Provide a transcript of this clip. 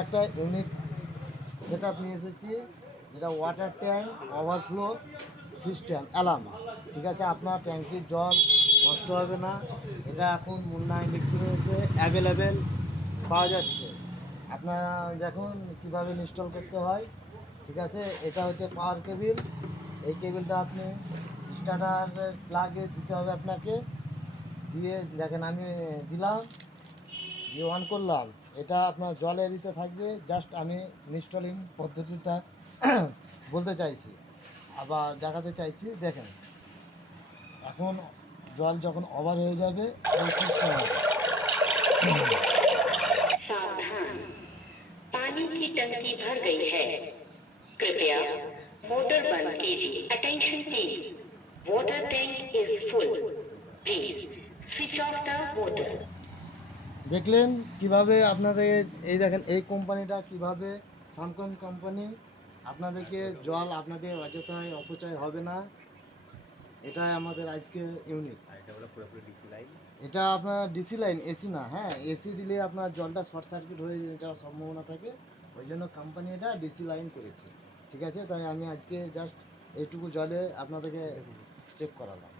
একটা unique setup নিয়ে এসেছি, যেটা water tank overflow system alarm. ঠিক আছে, আপনার ট্যাঙ্কির জল নষ্ট হবে না। এটা এখন মুন্না ইলেকট্রনিক্সে অ্যাভেলেবেল পাওয়া যাচ্ছে। আপনারা দেখুন কীভাবে ইনস্টল করতে হয়। ঠিক আছে, এটা হচ্ছে পাওয়ার কেবিল। এই কেবিলটা আপনি স্টার্টারের প্লাগে দিতে হবে আপনাকে। দিয়ে দেখেন আমি দিলাম, দিয়ে অন করলাম। এটা আপনার জলে দিতে থাকবে। জাস্ট আমি ইনস্টলিং পদ্ধতিটা বলতে চাইছি, আবার দেখাতে চাইছি। দেখেন এখন জল যখন ওভার হয়ে যাবে এই সিস্টেম হবে। सावधान, पानी की टंकी भर गई है। कृपया मोटर बंद कीजिए। Attention please, water tank is full. Please switch off the motor. দেখলেন কিভাবে আপনাদের এই দেখেন এই কোম্পানিটা কিভাবে, সামকন কোম্পানি, আপনাদেরকে জল আপনাদের অযথায় অপচয় হবে না। এটাই আমাদের আজকে ইউনিক। এটা আপনার ডিসি লাইন, এসি না। হ্যাঁ, এসি দিলে আপনার জলটা শর্ট সার্কিট হয়ে যাওয়ার সম্ভাবনা থাকে। ওই জন্য কোম্পানি এটা ডিসি লাইন করেছে। ঠিক আছে, তাই আমি আজকে জাস্ট এইটুকু জলে আপনাদেরকে চেক করালাম।